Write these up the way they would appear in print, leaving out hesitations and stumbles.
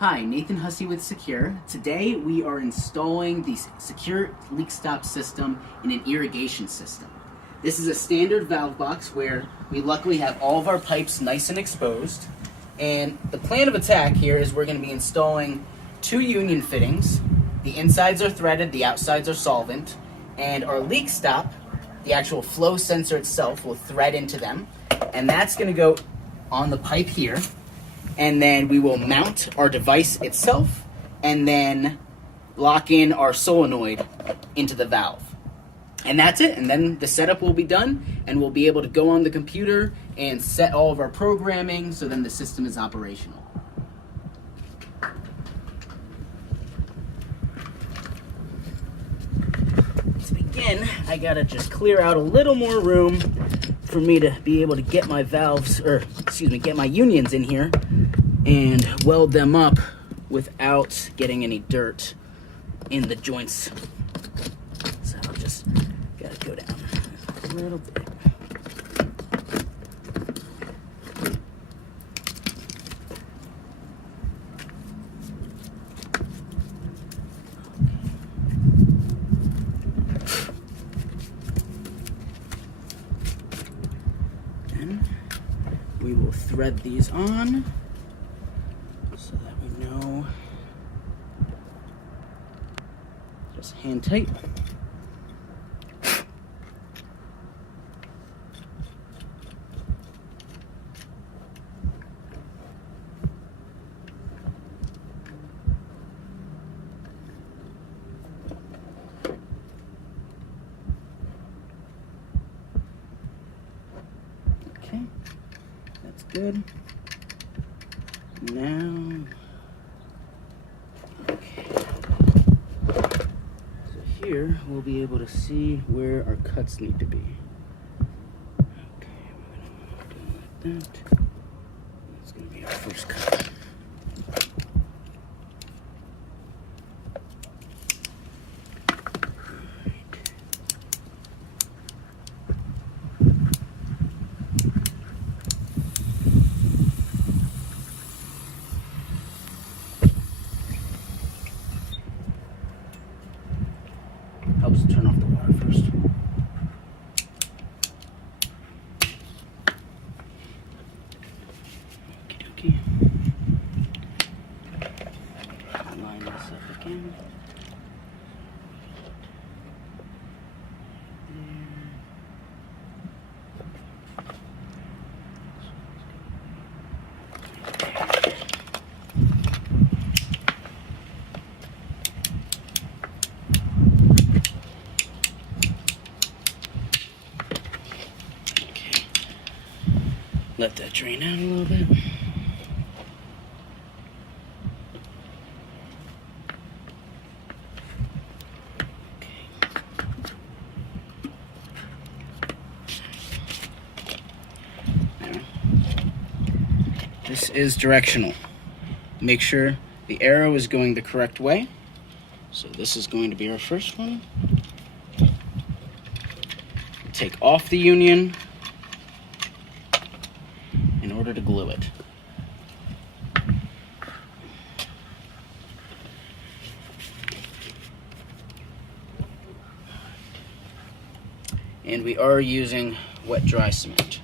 Hi, Nathan Hussey with Secure. Today we are installing the SECURE LeakStop system in an irrigation system. This is a standard valve box where we luckily have all of our pipes nice and exposed. And the plan of attack here is we're going to be installing 2 union fittings. The insides are threaded, the outsides are solvent, and our leak stop, the actual flow sensor itself, will thread into them. And that's going to go on the pipe here. And then we will mount our device itself and then lock in our solenoid into the valve. And that's it. And then the setup will be done and we'll be able to go on the computer and set all of our programming so then the system is operational. To begin, I gotta just clear out a little more room for me to be able to get my valves, get my unions in here and weld them up without getting any dirt in the joints. So I'll just gotta go down a little bit. We will thread these on so that we know, just hand tight. Okay. That's good. Now, okay. So here we'll be able to see where our cuts need to be. Okay, we're gonna do it like that. That's gonna be our first cut. Helps turn off the water first. Okie dokie. Line this up again. Let that drain out a little bit. Okay. Now, this is directional. Make sure the arrow is going the correct way. So this is going to be our first one. Take off the union in order to glue it. And we are using wet dry cement.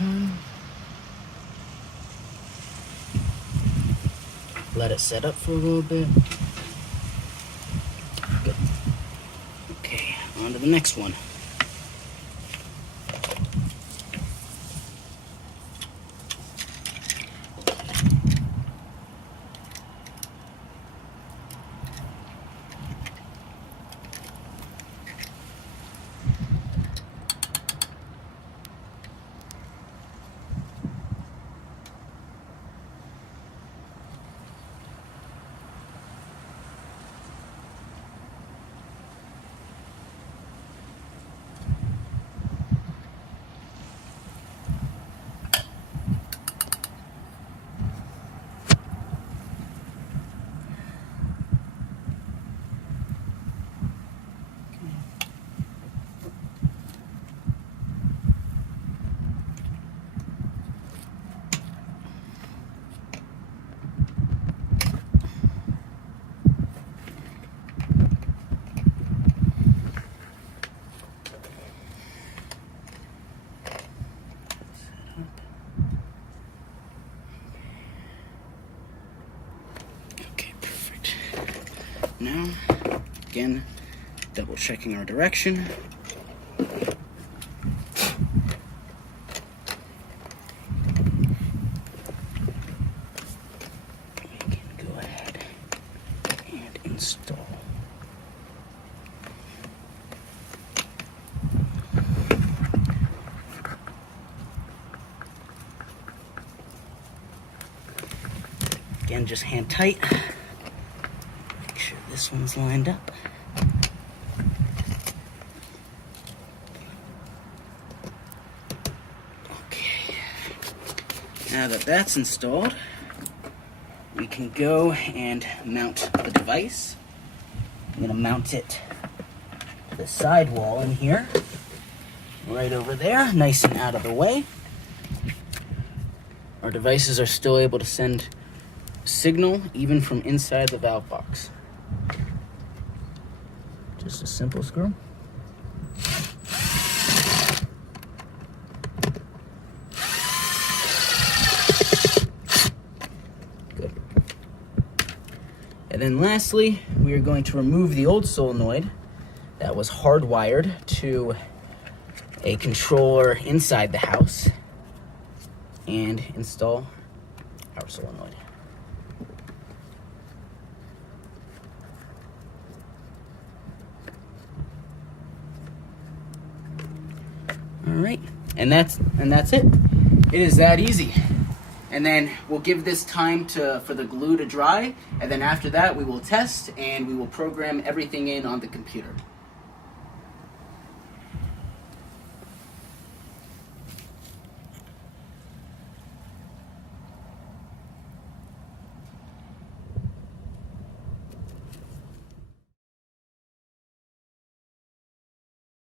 turn. let it set up for a little bit. Good. Okay, on to the next one. Okay, perfect. Now, again, double checking our direction. We can go ahead and install. Again, just hand tight. Make sure this one's lined up. Okay. Now that that's installed, we can go and mount the device. I'm going to mount it to the side wall in here, right over there, nice and out of the way. Our devices are still able to send signal even from inside the valve box. Just a simple screw. Good. And then lastly, we are going to remove the old solenoid that was hardwired to a controller inside the house and install our solenoid. All right, and that's it. It is that easy. And then we'll give this time for the glue to dry, and then after that we will test and we will program everything in on the computer.